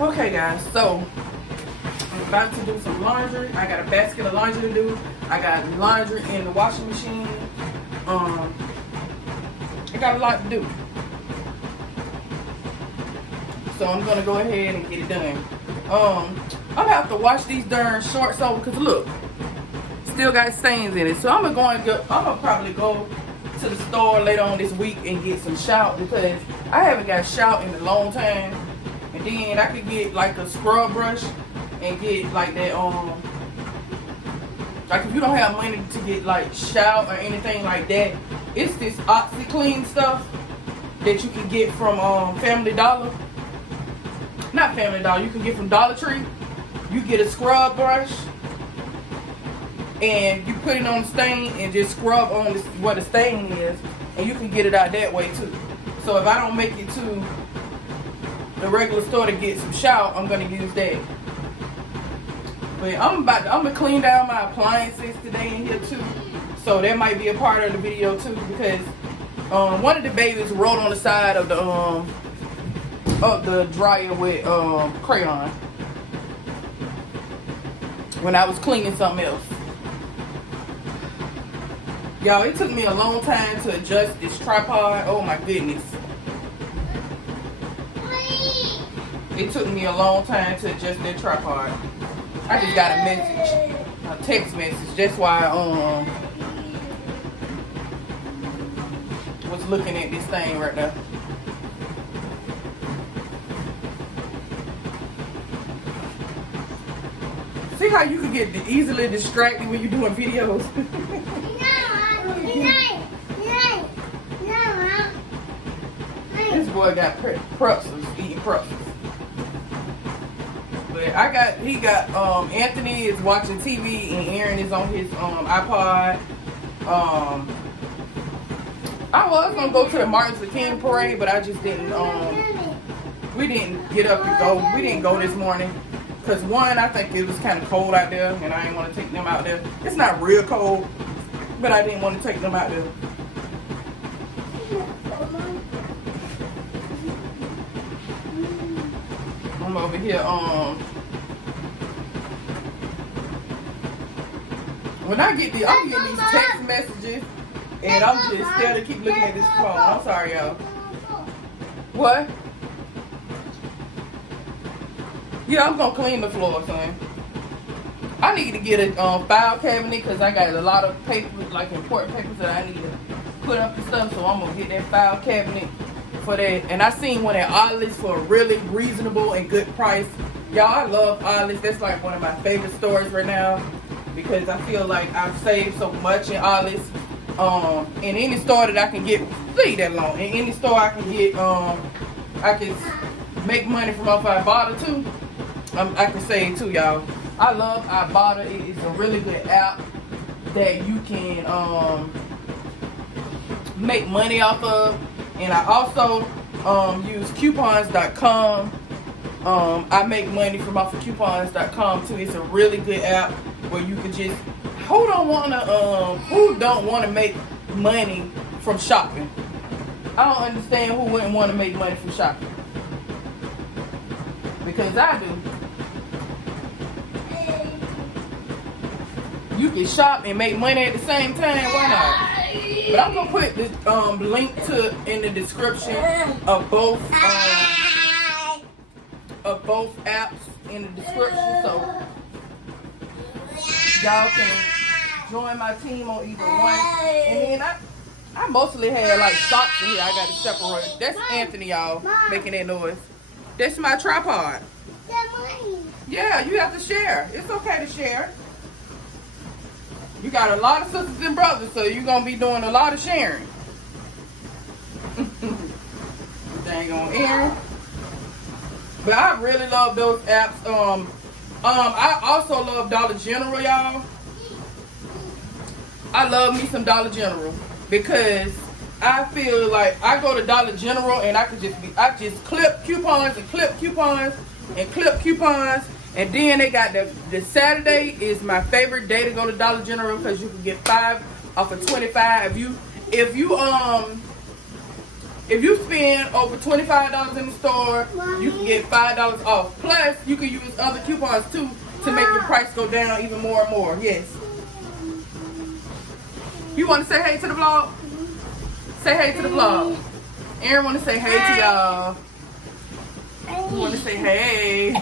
Okay, guys, so I'm about to do some laundry. I got a basket of laundry to do. I got laundry in the washing machine. I got a lot to do. So I'm gonna go ahead and get it done. I'm gonna have to wash these darn shorts over because look, still got stains in it. So I'm gonna probably go to the store later on this week and get some shout because I haven't got shout in a long time. And then I could get like a scrub brush and get like that like if you don't have money to get like shout or anything like that, it's this OxyClean stuff that you can get from Family Dollar. Not Family Dollar, you can get from Dollar Tree. You get a scrub brush and you put it on the stain and just scrub on where the stain is, and you can get it out that way too. So if I don't make it to the regular store to get some shout, I'm gonna use that. But I'm gonna clean down my appliances today in here too. So that might be a part of the video too, because one of the babies wrote on the side of the dryer with crayon when I was cleaning something else. Y'all, it took me a long time to adjust this tripod. Oh my goodness. It took me a long time to adjust that tripod. I just got a message, a text message. That's why I was looking at this thing right now. See how you can get easily distracted when you're doing videos? This boy got pretzels, eating pretzels. But he got Anthony is watching TV and Aaron is on his iPod. I was gonna go to the Martin Luther King parade, but I just didn't. We didn't get up and go. We didn't go this morning because one, I think it was kind of cold out there, and I didn't want to take them out there. It's not real cold, but I didn't want to take them out there. I'm over here. When I'm getting these text messages, and I'm just scared to keep looking at this phone. I'm sorry, y'all. What? Yeah, I'm gonna clean the floor, son. I need to get a file cabinet because I got a lot of papers, like important papers that I need to put up and stuff. So I'm gonna get that file cabinet for that. And I seen one at Ollie's for a really reasonable and good price. Y'all, I love Ollie's. That's like one of my favorite stores right now because I feel like I've saved so much in Ollie's. In any store that I can get, leave that alone. In any store I can get, I can make money from off Ibotta too. I can save too, y'all. I love Ibotta. It is a really good app that you can make money off of. And I also use coupons.com. I make money from off of coupons.com too. It's a really good app where you can just who don't want to make money from shopping? I don't understand who wouldn't want to make money from shopping. Because I do. You can shop and make money at the same time. Why not? But I'm gonna put the link in the description of both apps in the description, so y'all can join my team on either one. And then I mostly had like socks in here. I got to separate. That's Anthony, y'all, making that noise. That's my tripod. Yeah, you have to share. It's okay to share. You got a lot of sisters and brothers, so you're gonna be doing a lot of sharing. Dang on Aaron. But I really love those apps. I also love Dollar General, y'all. I love me some Dollar General because I feel like I go to Dollar General and I just clip coupons and clip coupons and clip coupons. And then they got the Saturday is my favorite day to go to Dollar General because you can get 5 off of 25. If If you spend over $25 in the store, you can get $5 off. Plus, you can use other coupons too to make your price go down even more and more. Yes. You want to say hey to the vlog? Say hey to the vlog. Aaron want to say hey to y'all. He want to say hey.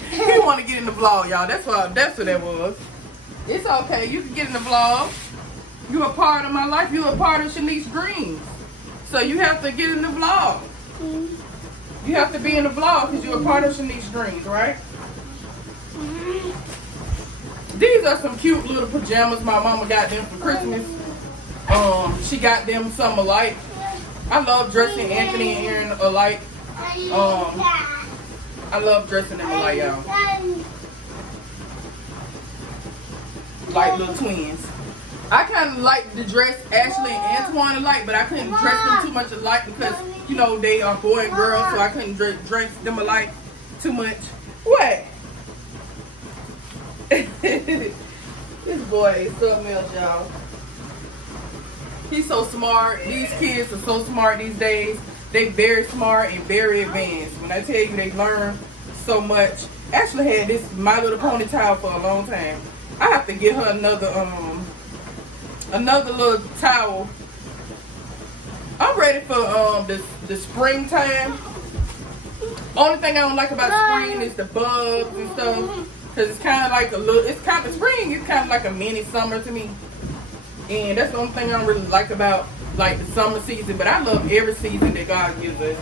He want to get in the vlog, y'all. That's what that was. It's okay. You can get in the vlog. You a part of my life. You a part of Shaniks Dreams. So you have to get in the vlog. You have to be in the vlog because you're a part of Shaniks Dreams, right? These are some cute little pajamas my mama got them for Christmas. She got them some alike. I love dressing Anthony and Aaron alike. I love dressing them alike, y'all. Like little twins. I kind of like to dress Ashley and Antoine alike, but I couldn't dress them too much alike because, you know, they are boy and girl, so I couldn't dress them alike too much. What? This boy is something else, y'all. He's so smart. These kids are so smart these days. They very smart and very advanced. When I tell you they learn so much. Ashley had this My Little Pony towel for a long time. I have to get her another little towel. I'm ready for the springtime. Only thing I don't like about spring is the bugs and stuff. Cause it's kind of like spring. It's kind of like a mini summer to me. And that's the only thing I don't really like about like the summer season. But I love every season that God gives us.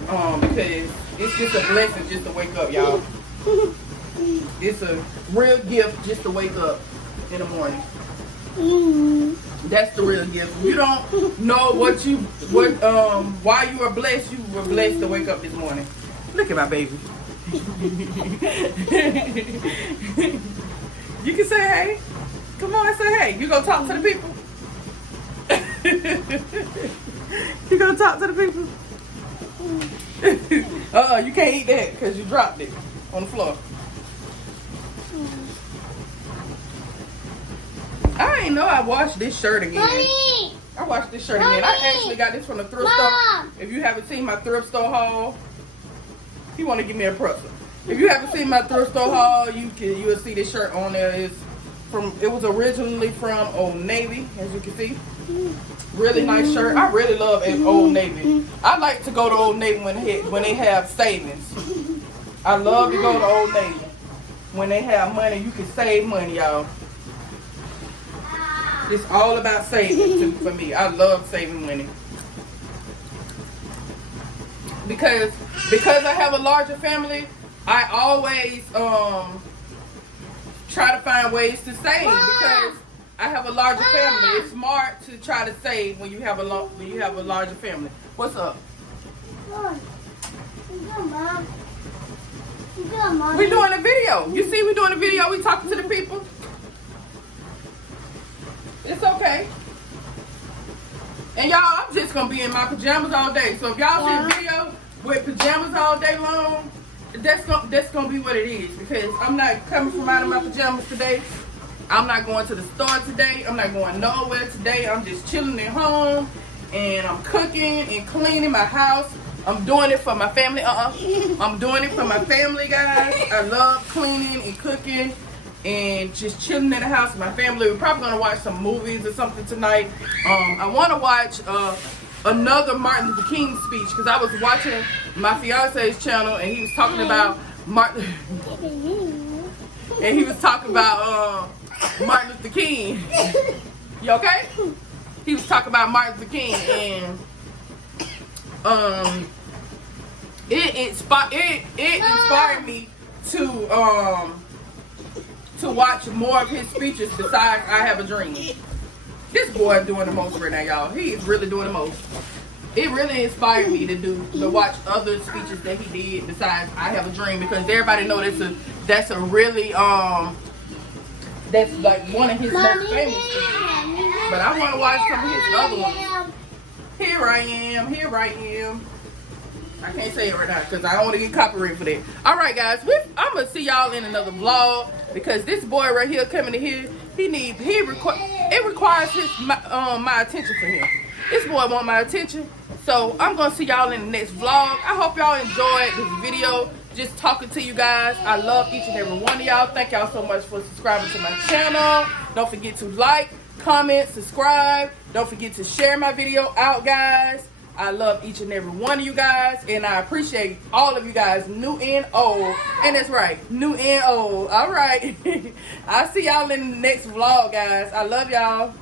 Because it's just a blessing just to wake up, y'all. It's a real gift just to wake up in the morning. That's the real gift. You don't know why you are blessed. You were blessed to wake up this morning. Look at my baby. You can say hey. Come on, say hey. You gonna talk to the people? You gonna talk to the people? You can't eat that because you dropped it on the floor. I ain't know I washed this shirt again. Mommy! I washed this shirt again. I actually got this from the thrift store. If you haven't seen my thrift store haul, you want to give me a present. If you haven't seen my thrift store haul, you'll see this shirt on there. It was originally from Old Navy, as you can see. Really nice shirt. I really love Old Navy. I like to go to Old Navy when they have savings. I love to go to Old Navy when they have money. You can save money, y'all. It's all about saving for me. I love saving money. Because I have a larger family, I always try to find ways to save because I have a larger family. It's smart to try to save when you have a larger family. What's up? We're doing a video. You see, we're doing a video. We talking to the people. It's okay. And y'all, I'm just gonna be in my pajamas all day. So if y'all see a video with pajamas all day long, that's gonna be what it is. Because I'm not coming from out of my pajamas today. I'm not going to the store today. I'm not going nowhere today. I'm just chilling at home and I'm cooking and cleaning my house. I'm doing it for my family. I'm doing it for my family, guys. I love cleaning and cooking and just chilling in the house with my family. We're probably gonna watch some movies or something tonight. I want to watch another Martin Luther King speech because I was watching my fiance's channel and he was talking about Martin. And he was talking about Martin Luther King. You okay? He was talking about Martin Luther King and it inspired me to watch more of his speeches besides I Have a Dream. This boy is doing the most right now, y'all. He is really doing the most. It really inspired me to watch other speeches that he did besides I Have a Dream because everybody know that's a really that's like one of his most famous speeches. But I want to watch some of his other ones. Here I am. I can't say it right now because I don't want to get copyrighted for that. Alright guys, I'm going to see y'all in another vlog because this boy right here coming in here, it requires my attention for him. This boy want my attention, So I'm gonna see y'all in the next vlog. I hope y'all enjoyed this video, just talking to you guys. I love each and every one of y'all. Thank y'all so much for subscribing to my channel. Don't forget to like, comment, subscribe. Don't forget to share my video out, guys. I love each and every one of you guys, and I appreciate all of you guys, new and old. And that's right, new and old. All right. I'll see y'all in the next vlog, guys. I love y'all.